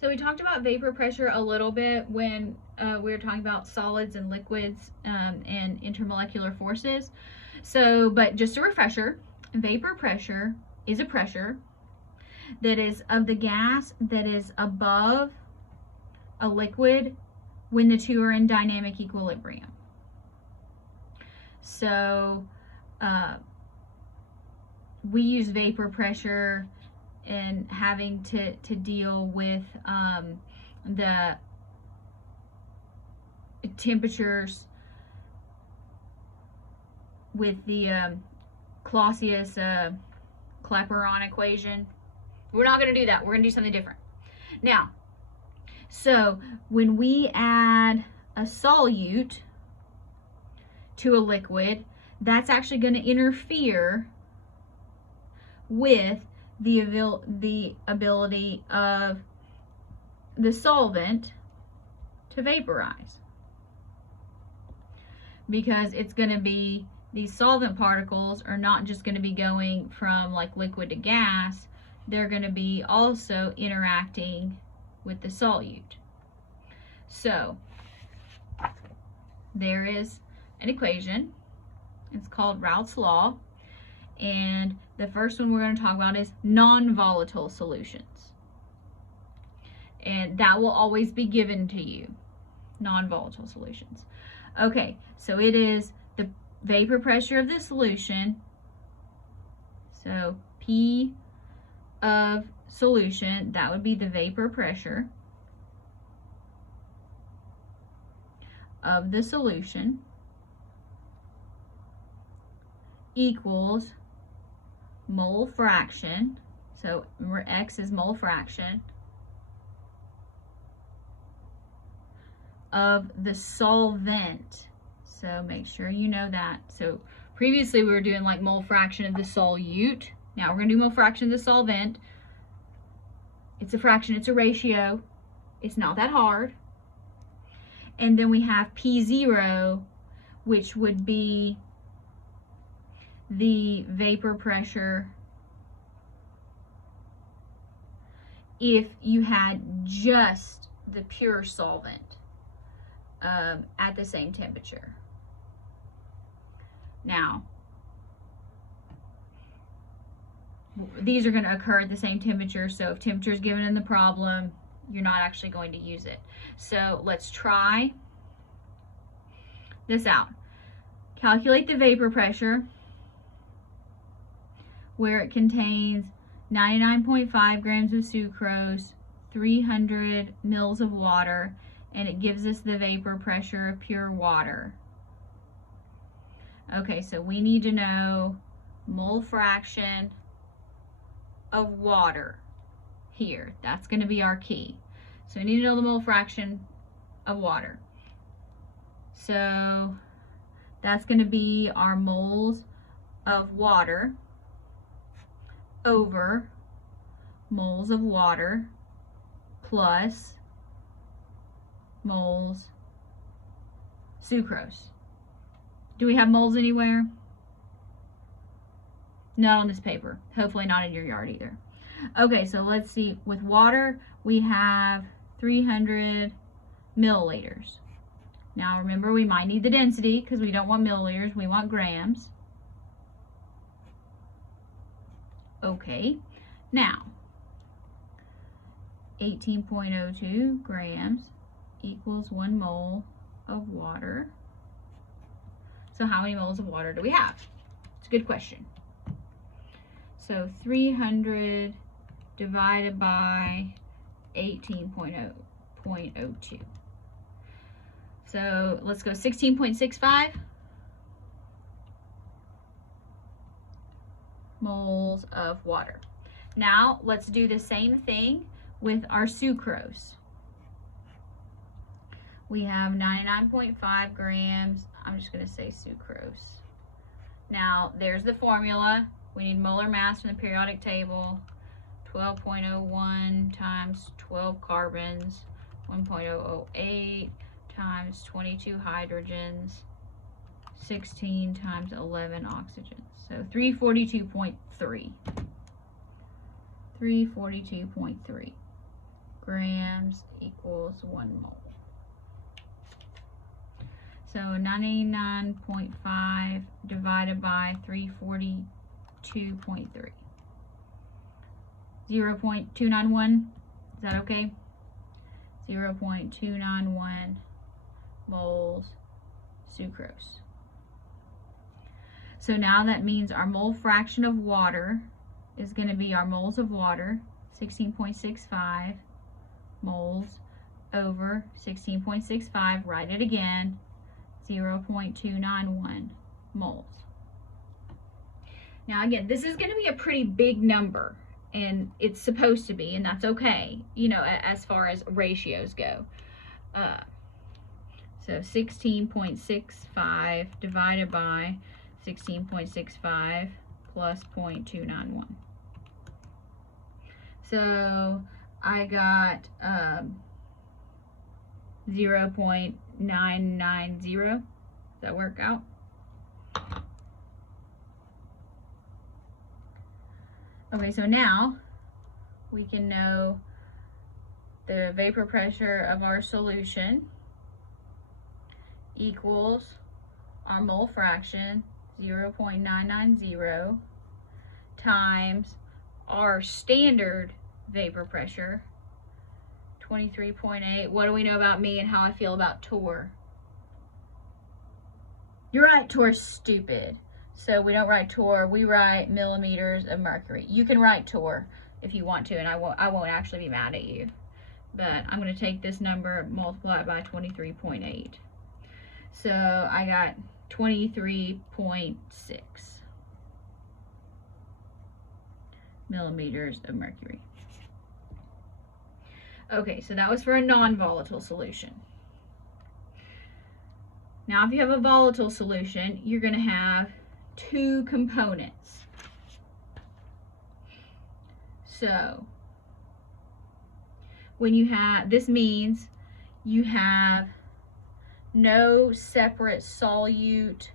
So we talked about vapor pressure a little bit when we were talking about solids and liquids and intermolecular forces. So, but just a refresher, vapor pressure is a pressure that is of the gas that is above a liquid when the two are in dynamic equilibrium. So we use vapor pressure in having to deal with the temperatures with the Clausius-Clapeyron equation. We're not going to do that. We're going to do something different. Now, so when we add a solute to a liquid, that's actually going to interfere with the ability of the solvent to vaporize, because it's going to be, these solvent particles are not just going to be going from like liquid to gas, they're going to be also interacting with the solute. So there is an equation, it's called Raoult's law, and the first one we're going to talk about is non-volatile solutions, and that will always be given to you, non-volatile solutions. Okay, so it is the vapor pressure of the solution, so P of solution, that would be the vapor pressure of the solution, equals mole fraction, so remember X is mole fraction, of the solvent. So make sure you know that. So previously we were doing like mole fraction of the solute. Now we're going to do mole fraction of the solvent. It's a fraction, it's a ratio. It's not that hard. And then we have P0, which would be the vapor pressure if you had just the pure solvent at the same temperature. Now, these are going to occur at the same temperature, so if temperature is given in the problem, you're not actually going to use it. So let's try this out. Calculate the vapor pressure where it contains 99.5 grams of sucrose, 300 mils of water, and it gives us the vapor pressure of pure water. Okay, so we need to know mole fraction of water here. That's going to be our key. So we need to know the mole fraction of water. So that's going to be our moles of water over moles of water plus moles sucrose. Do we have moles anywhere? Not on this paper. Hopefully not in your yard either. Okay, so let's see. With water, we have 300 milliliters. Now remember, we might need the density because we don't want milliliters, we want grams. Okay, now 18.02 grams equals 1 mole of water. So how many moles of water do we have? It's a good question. So 300 divided by 18.02. So let's go 16.65 moles of water. Now let's do the same thing with our sucrose. We have 99.5 grams. I'm just going to say sucrose. Now there's the formula. We need molar mass from the periodic table. 12.01 times 12 carbons, 1.008 times 22 hydrogens, 16 times 11 oxygens. So 342.3. 342.3. grams equals 1 mole. So 99.5 divided by 342.3. 0.291, is that okay? 0.291 moles sucrose. So now that means our mole fraction of water is going to be our moles of water, 16.65 moles over 16.65, write it again, 0.291 moles. Now again, this is going to be a pretty big number, and it's supposed to be, and that's okay, you know, as far as ratios go. So 16.65 divided by 16.65 plus 0.291. So I got 0.990. Does that work out? Okay, so now we can know the vapor pressure of our solution equals our mole fraction, 0.990, times our standard vapor pressure, 23.8. What do we know about me and how I feel about torr? You're right, torr's stupid. So we don't write torr, we write millimeters of mercury. You can write torr if you want to, and I won't actually be mad at you. But I'm going to take this number, multiply it by 23.8. So I got 23.6 millimeters of mercury. Okay, so that was for a non-volatile solution. Now, if you have a volatile solution, you're going to have two components. So, when you have, this means you have no separate solute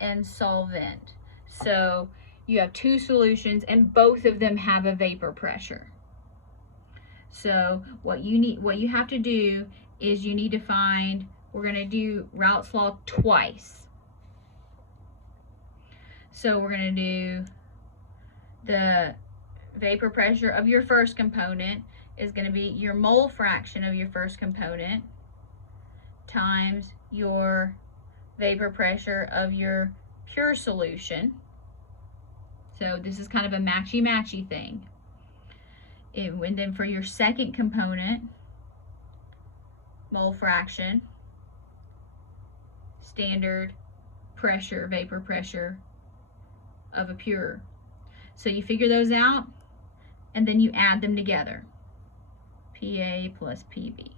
and solvent. So, you have two solutions and both of them have a vapor pressure. So, what you have to do is you need to find, we're going to do Raoult's law twice. So we're going to do the vapor pressure of your first component is going to be your mole fraction of your first component times your vapor pressure of your pure solution. So this is kind of a matchy-matchy thing. And then for your second component, mole fraction, standard pressure, vapor pressure of a pure. So you figure those out, and then you add them together. PA plus PB.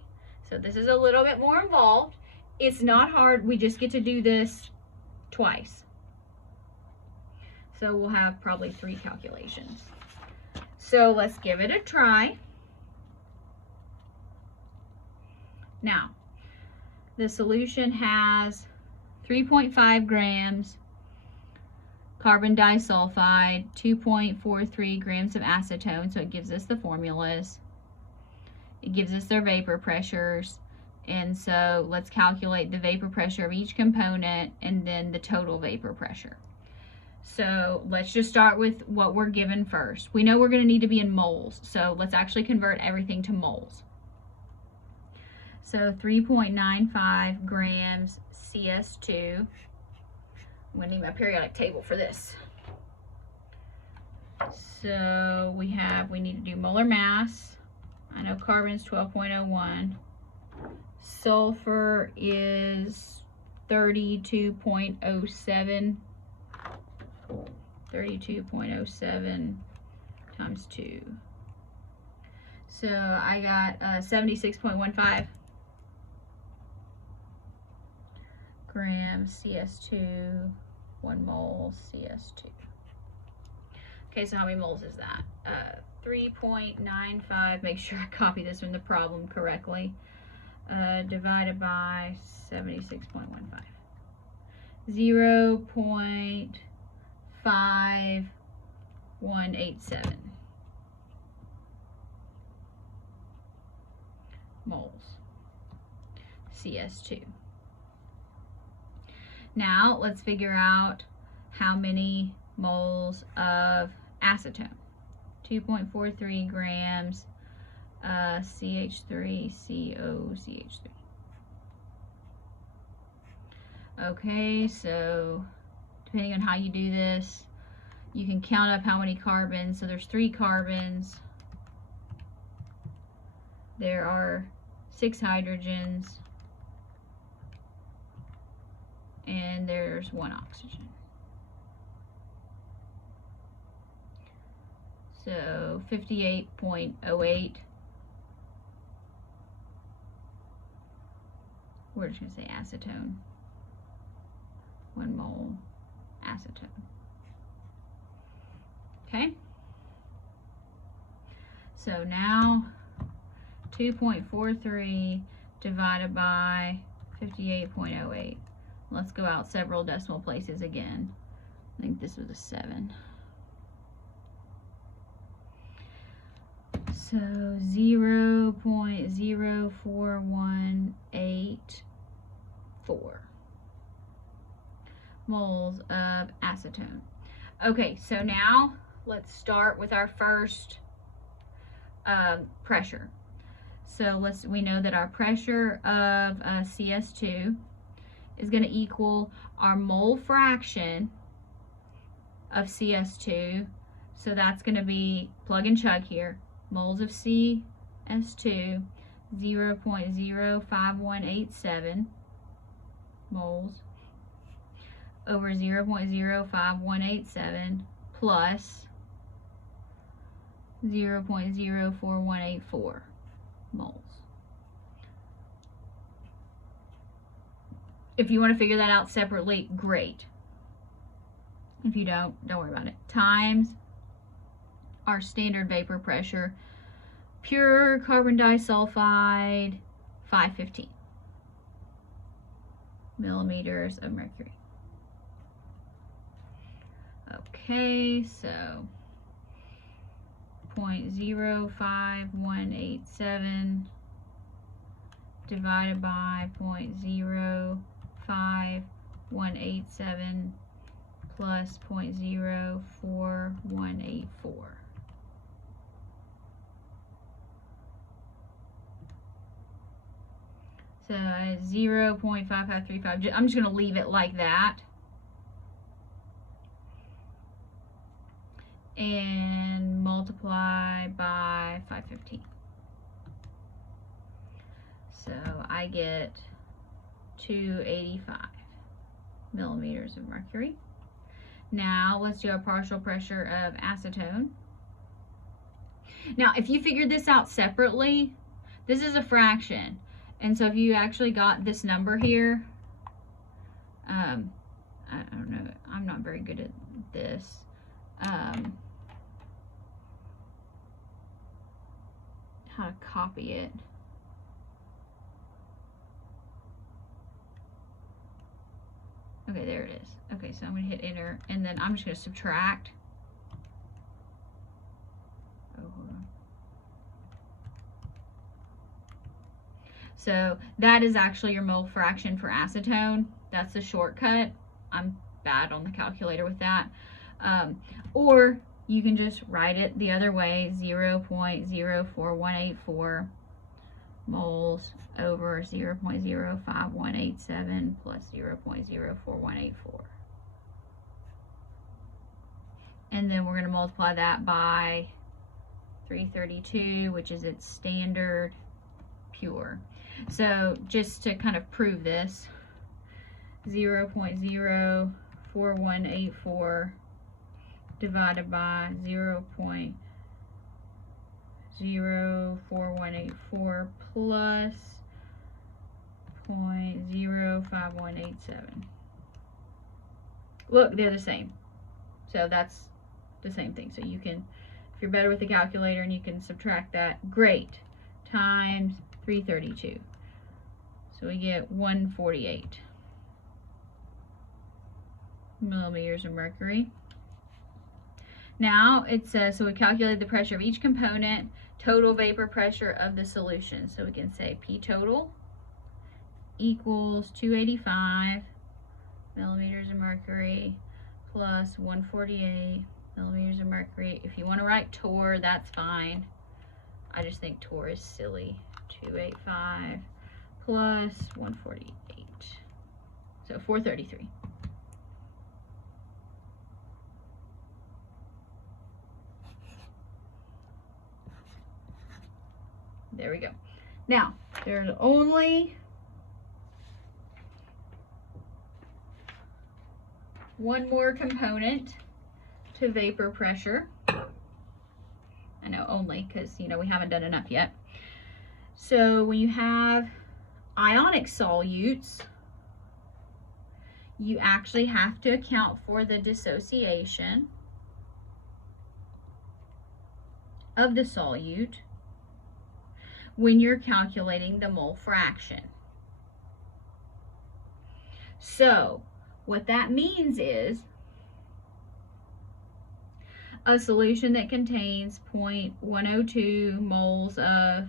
So this is a little bit more involved. It's not hard. We just get to do this twice. So we'll have probably 3 calculations. So let's give it a try. Now, the solution has 3.5 grams carbon disulfide, 2.43 grams of acetone, so it gives us the formulas. It gives us their vapor pressures, and so let's calculate the vapor pressure of each component and then the total vapor pressure. So let's just start with what we're given first. We know we're going to need to be in moles, so let's actually convert everything to moles. So 3.95 grams CS2. I'm going to need my periodic table for this. So we need to do molar mass. I know carbon's 12.01. Sulfur is 32.07. 32.07 times 2. So I got 76.15 grams CS2, 1 mole CS2. Okay, so how many moles is that? 3.95, make sure I copy this from the problem correctly, divided by 76.15. 0.5187. moles CS2. Now let's figure out how many moles of acetone. 2.43 grams CH3COCH3. Okay, so depending on how you do this, you can count up how many carbons. So there's 3 carbons. There are 6 hydrogens. And there's 1 oxygen. So 58.08. We're just going to say acetone. 1 mole acetone. Okay? So now 2.43 divided by 58.08. Let's go out several decimal places again. I think this was a 7. So 0.04184 moles of acetone. Okay, so now let's start with our first pressure. So we know that our pressure of CS2 is going to equal our mole fraction of CS2. So that's going to be, plug and chug here, moles of CS2, 0.05187 moles over 0.05187 plus 0.04184 moles. If you want to figure that out separately, great. If you don't worry about it. Times our standard vapor pressure, pure carbon disulfide, 515 millimeters of mercury. Okay, so 0.05187 divided by 0.05187 plus 0.04184. So 0.5535. I'm just going to leave it like that. And multiply by 515. So I get 285 millimeters of mercury. Now let's do our partial pressure of acetone. Now if you figured this out separately, this is a fraction. And so if you actually got this number here, I don't know, I'm not very good at this. How to copy it. Okay, there it is. Okay, so I'm going to hit enter, and then I'm just going to subtract. Oh, hold on. So that is actually your mole fraction for acetone. That's the shortcut. I'm bad on the calculator with that. Or you can just write it the other way, 0.04184 moles over 0.05187 plus 0.04184. And then we're going to multiply that by 332, which is its standard pure. So just to kind of prove this, 0.04184 divided by 0.04184 plus 0.05187. Look, they're the same. So that's the same thing. So you can, if you're better with the calculator and you can subtract that, great. Times 332. So we get 148 millimeters of mercury. Now it says, so we calculated the pressure of each component total vapor pressure of the solution. So we can say P total equals 285 millimeters of mercury plus 148 millimeters of mercury. If you want to write torr, that's fine. I just think torr is silly. 285 plus 148. So 433. There we go. Now, there's only one more component to vapor pressure. I know only because, you know, we haven't done enough yet. So when you have ionic solutes, you actually have to account for the dissociation of the solute when you're calculating the mole fraction. So what that means is a solution that contains 0.102 moles of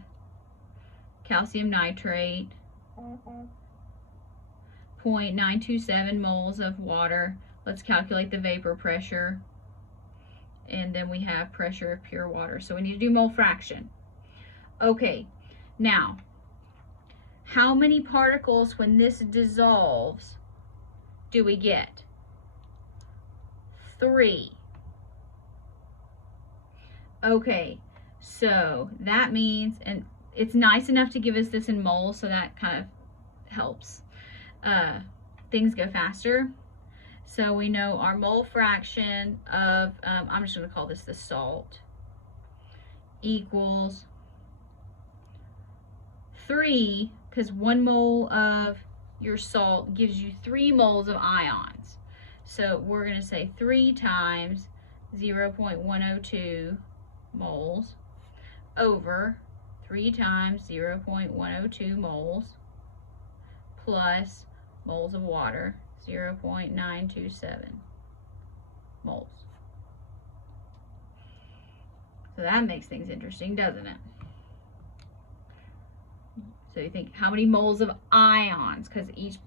calcium nitrate, 0.927 moles of water. Let's calculate the vapor pressure. And then we have pressure of pure water. So we need to do mole fraction. Okay, now, how many particles when this dissolves do we get? 3. Okay, so that means, and it's nice enough to give us this in moles, so that kind of helps things go faster. So we know our mole fraction of, I'm just going to call this the salt, equals 3, because 1 mole of your salt gives you 3 moles of ions. So we're going to say 3 times 0.102 moles over 3 times 0.102 moles plus moles of water, 0.927 moles. So that makes things interesting, doesn't it? So you think, how many moles of ions? Because each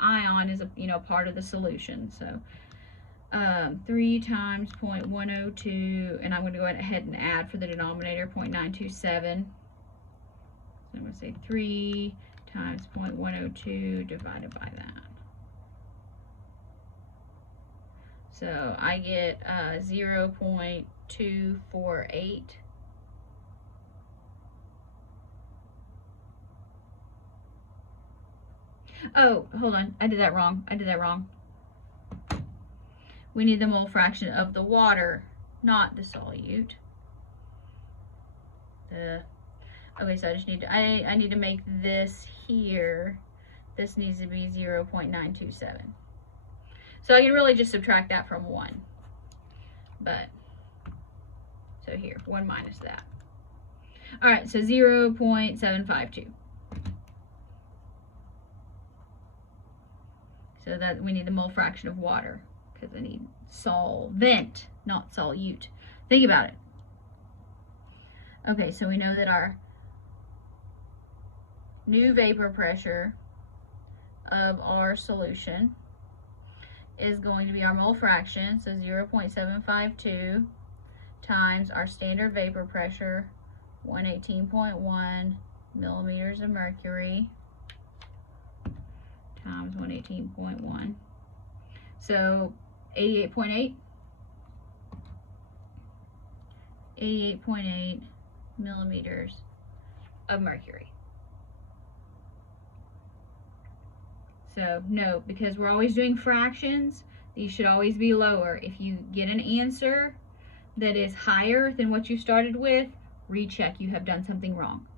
ion is a part of the solution. So 3 times 0.102, and I'm going to go ahead and add for the denominator 0.927. So I'm going to say 3 times 0.102 divided by that. So I get 0.248. Oh, hold on. I did that wrong. We need the mole fraction of the water, not the solute. Okay, so I just need to, I need to make this here. This needs to be 0.927. So I can really just subtract that from 1. But, so here, 1 minus that. All right, so 0.752. So that we need the mole fraction of water, because I need solvent, not solute. Think about it. Okay, so we know that our new vapor pressure of our solution is going to be our mole fraction, so 0.752 times our standard vapor pressure, 118.1 millimeters of mercury, times 118.1. So 88.8. 88.8 millimeters of mercury. So no, because we're always doing fractions, these should always be lower. If you get an answer that is higher than what you started with, recheck, you have done something wrong.